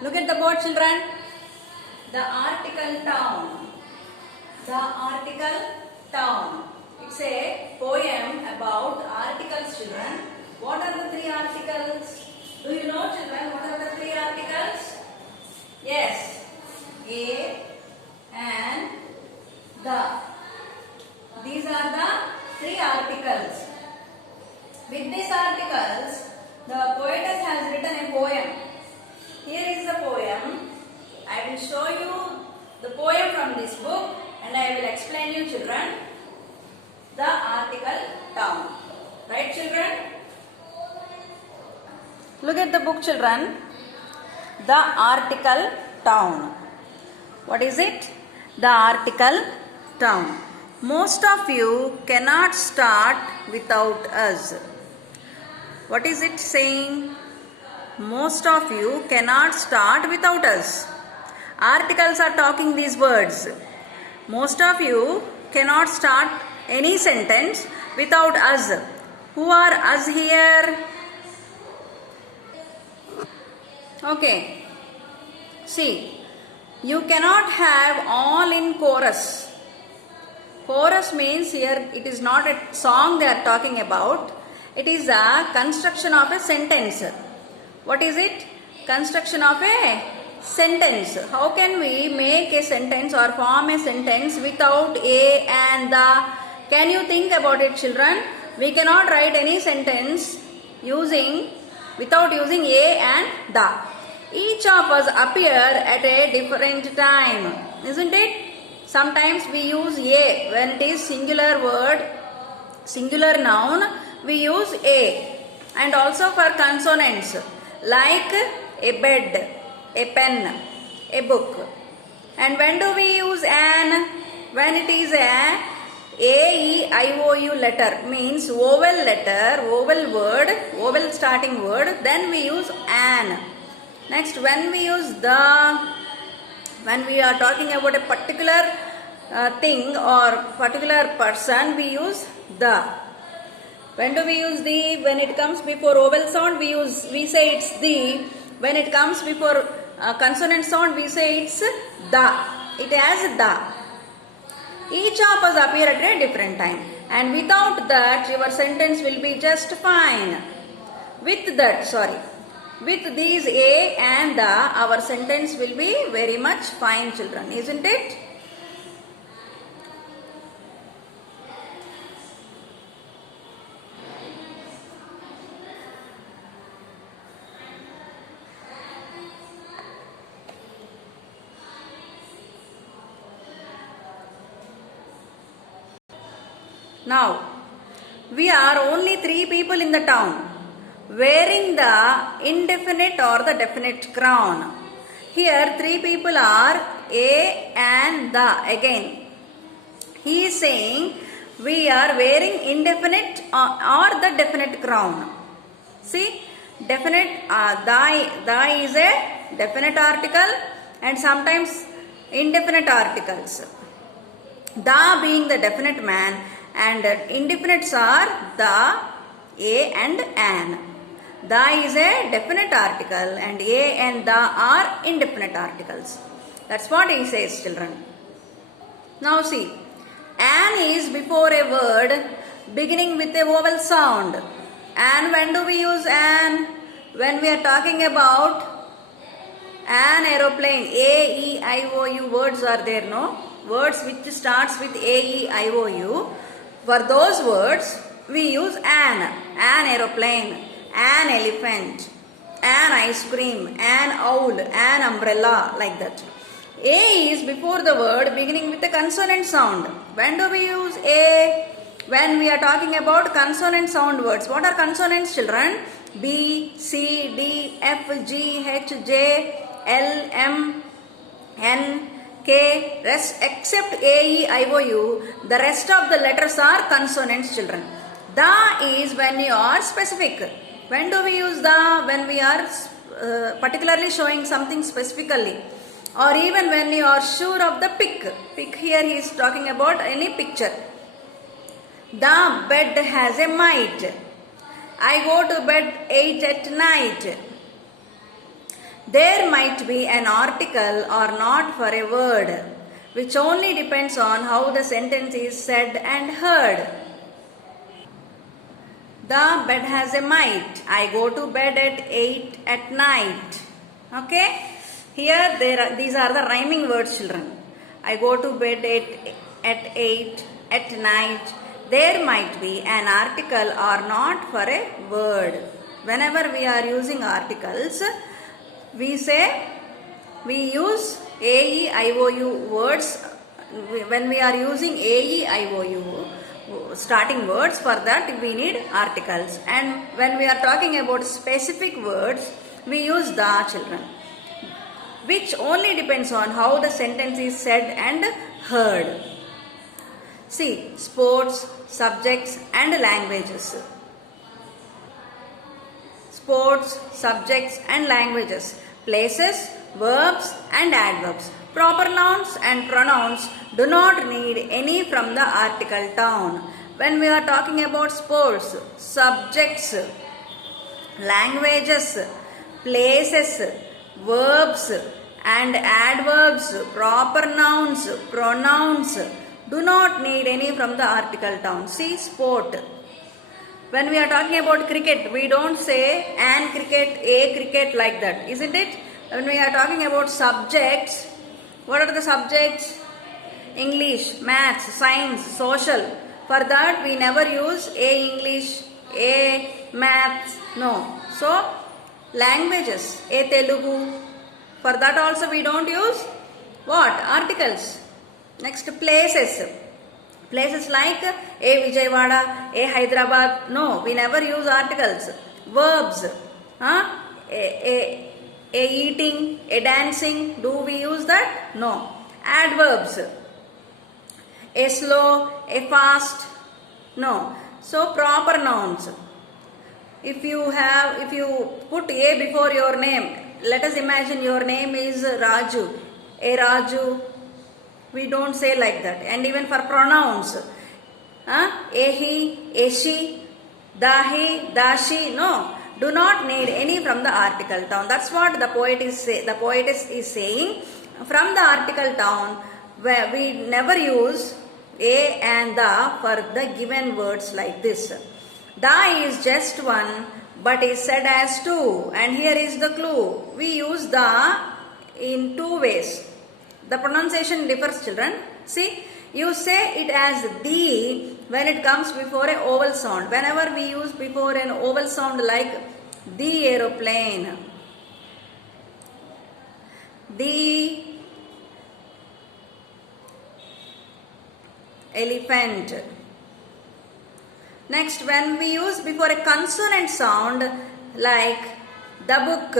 Look at the board, children. The article town. The article town. It's a poem about articles, children. What are the three articles? Do you know, children, what are the three articles? Yes. A and the. These are the three articles. With these articles, the poetess has written a poem. Here is the poem. I will show you the poem from this book and I will explain you, children, the article town. Right, children? Look at the book, children. The article town. What is it? The article town. Most of you cannot start without us. What is it saying? Most of you cannot start without us. Articles are talking these words. Most of you cannot start any sentence without us. Who are us here? Okay. See, you cannot have all in chorus. Chorus means here it is not a song they are talking about. It is a construction of a sentence. What is it? Construction of a sentence. How can we make a sentence or form a sentence without a and the? Can you think about it, children? We cannot write any sentence without using a and the. Each of us appear at a different time, isn't it? Sometimes we use a when it is singular word, singular noun, we use a. And also for consonants like a bed, a pen, a book. And when do we use an? When it is a E-I-O-U letter, means vowel letter, vowel word, vowel starting word, then we use an. Next, when we use the, when we are talking about a particular thing or particular person, we use the. When do we use the? When it comes before vowel sound, we say it's the. When it comes before consonant sound, we say it's the. It has the. Each of us appear at a different time. And without that, your sentence will be just fine. With these a and the, our sentence will be very much fine, children. Isn't it? Now, we are only 3 people in the town, wearing the indefinite or the definite crown. Here 3 people are a and the again. He is saying we are wearing indefinite or the definite crown. See, definite, the is a definite article and sometimes indefinite articles. The being the definite man and indefinites are the, a and an. The is a definite article and a and the are indefinite articles. That's what he says, children. Now see, an is before a word beginning with a vowel sound. And when do we use an? When we are talking about an aeroplane, A-E-I-O-U words are there, no? Words which starts with A-E-I-O-U. For those words, we use an aeroplane, an elephant, an ice cream, an owl, an umbrella, like that. A is before the word beginning with a consonant sound. When do we use a? When we are talking about consonant sound words. What are consonants, children? B, C, D, F, G, H, J, L, M, N, K, rest except A, E, I, O, U, the rest of the letters are consonants, children. The is when you are specific. When do we use the? When we are particularly showing something specifically. Or even when you are sure of the pic. Pic here he is talking about any picture. The bed has a mite. I go to bed 8 at night. There might be an article or not for a word, which only depends on how the sentence is said and heard. The bed has a mite. I go to bed at 8 at night. Okay? Here these are the rhyming words, children. I go to bed at 8 at night. There might be an article or not for a word. Whenever we are using articles, we use AEIOU words. When we are using AEIOU starting words, for that we need articles, and when we are talking about specific words, we use the, children, which only depends on how the sentence is said and heard. See, sports, subjects and languages. Sports, subjects and languages. Places, verbs and adverbs. Proper nouns and pronouns do not need any from the article town. When we are talking about sports, subjects, languages, places, verbs and adverbs, proper nouns, pronouns do not need any from the article town. See, sport. When we are talking about cricket, we don't say an cricket, a cricket like that, isn't it? When we are talking about subjects, what are the subjects? English, maths, science, social. For that we never use a English, a maths, no. So, languages, a Telugu. For that also we don't use what? Articles. Next, places. Places like a Vijayawada, a Hyderabad. No, we never use articles. Verbs. A eating, a dancing. Do we use that? No. Adverbs. A slow, a fast. No. So, proper nouns. If you put a before your name, let us imagine your name is Raju. A Raju. We don't say like that. And even for pronouns, a he, a she, da he, da she, no, do not need any from the article town. That's what the poetess is saying. From the article town, where we never use a and the for the given words like this. The is just one, but is said as two. And here is the clue. We use the in two ways. The pronunciation differs, children. See, you say it as the when it comes before a vowel sound. Whenever we use before an vowel sound like the aeroplane, the elephant. Next, when we use before a consonant sound like the book,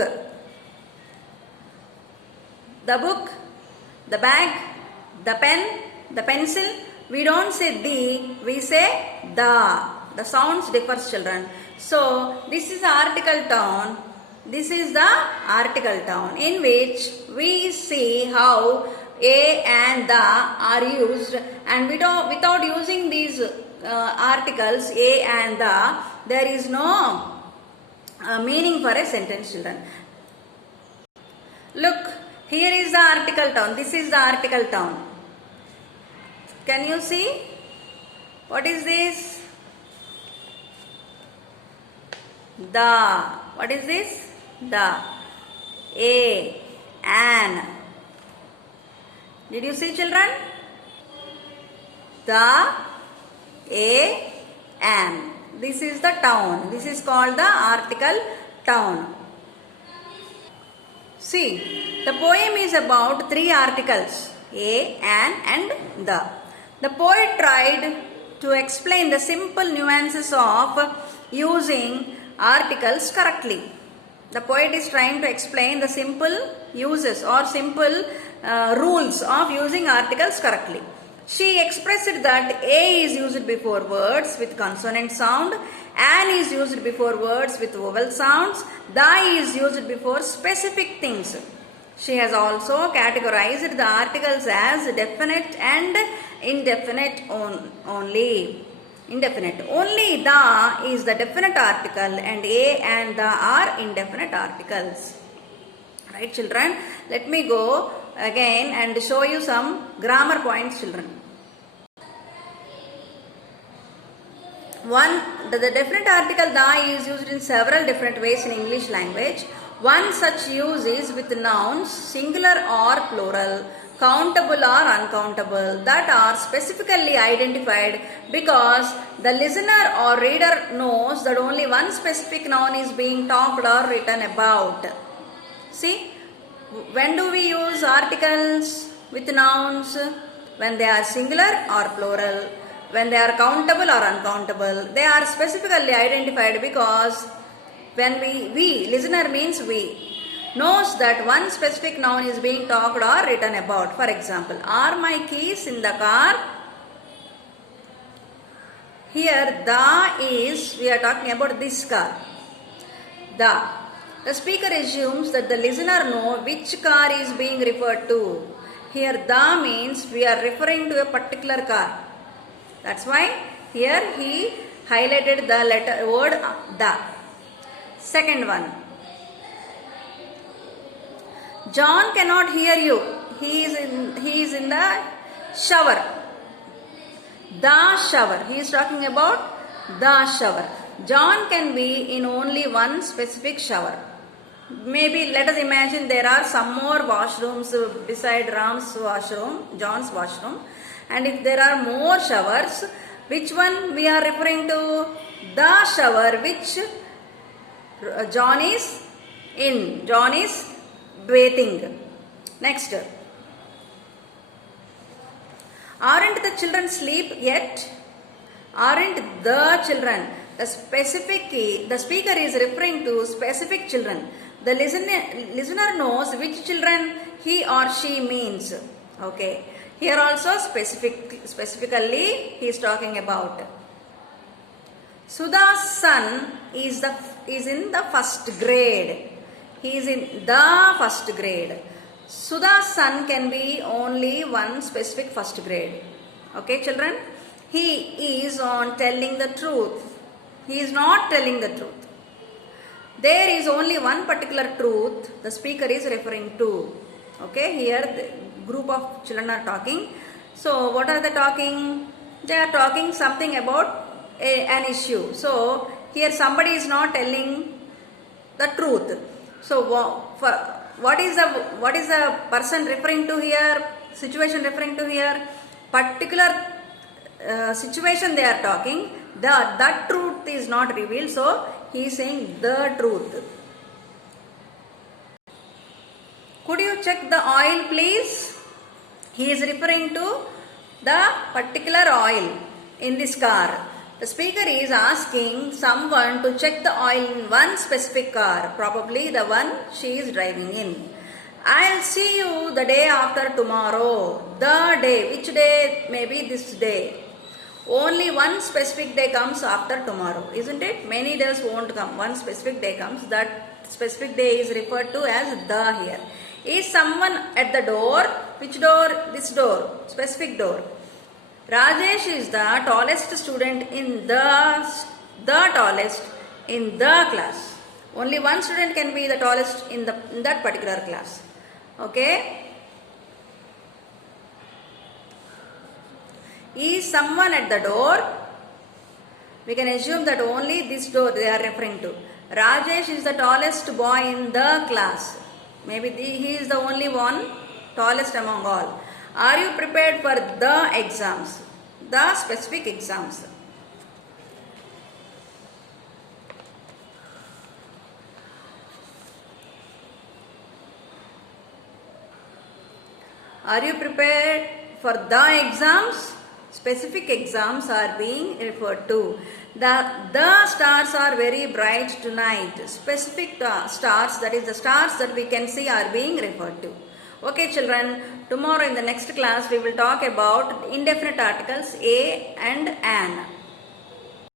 the bag, the pen, the pencil, we don't say the, we say the. The sounds differs, children. So, this is the article town. This is the article town in which we see how a and the are used, and without using these articles a and the, there is no meaning for a sentence, children. Look, here is the article town. This is the article town. Can you see? What is this? The. What is this? The. A. An. Did you see, children? The. A. An. This is the town. This is called the article town. See, the poem is about three articles, a, an and the. The poet tried to explain the simple nuances of using articles correctly. The poet is trying to explain the simple uses or simple rules of using articles correctly. She expressed that a is used before words with consonant sound, an is used before words with vowel sounds, the is used before specific things. She has also categorized the articles as definite and indefinite only. Indefinite. Only the is the definite article and a and the are indefinite articles. Right, children? Let me go again and show you some grammar points, children. One, the definite article the is used in several different ways in English language. One such use is with nouns, singular or plural, countable or uncountable, that are specifically identified because the listener or reader knows that only one specific noun is being talked or written about. See, when do we use articles with nouns? When they are singular or plural, when they are countable or uncountable. They are specifically identified because when we, listener means we, knows that one specific noun is being talked or written about. For example, are my keys in the car? Here, the is, we are talking about this car. The speaker assumes that the listener knows which car is being referred to. Here, the means we are referring to a particular car. That's why here he highlighted the word the. Second one. John cannot hear you. He is in the shower. The shower. He is talking about the shower. John can be in only one specific shower. Maybe let us imagine there are some more washrooms beside Ram's washroom, John's washroom. And if there are more showers, which one we are referring to? The shower which John is in. John is bathing. Next. Aren't the children asleep yet? Aren't the children? The speaker is referring to specific children. The listener knows which children he or she means. Okay. Here also specifically he is talking about. Sudha's son is in the first grade. He is in the first grade. Sudha's son can be only one specific first grade. Okay, children? He is on telling the truth. He is not telling the truth. There is only one particular truth the speaker is referring to. Okay, here the group of children are talking. So, what are they talking? They are talking something about an issue. So, here somebody is not telling the truth. So, what is the person referring to here? Situation referring to here? Particular situation they are talking. The truth is not revealed. So, he is saying the truth. Could you check the oil, please? He is referring to the particular oil in this car. The speaker is asking someone to check the oil in one specific car, probably the one she is driving in. I'll see you the day after tomorrow. The day, which day? Maybe this day. Only one specific day comes after tomorrow, isn't it? Many days won't come. One specific day comes. That specific day is referred to as the here. Is someone at the door? Which door? This door. Specific door. Rajesh is the tallest student in the tallest in the class. Only one student can be the tallest in that particular class. Okay. Is someone at the door? We can assume that only this door they are referring to. Rajesh is the tallest boy in the class. Maybe he is the only one tallest among all. Are you prepared for the exams? The specific exams. Are you prepared for the exams? Specific exams are being referred to. The stars are very bright tonight. Specific stars, that is the stars that we can see, are being referred to. Okay, children, tomorrow in the next class we will talk about indefinite articles a and an.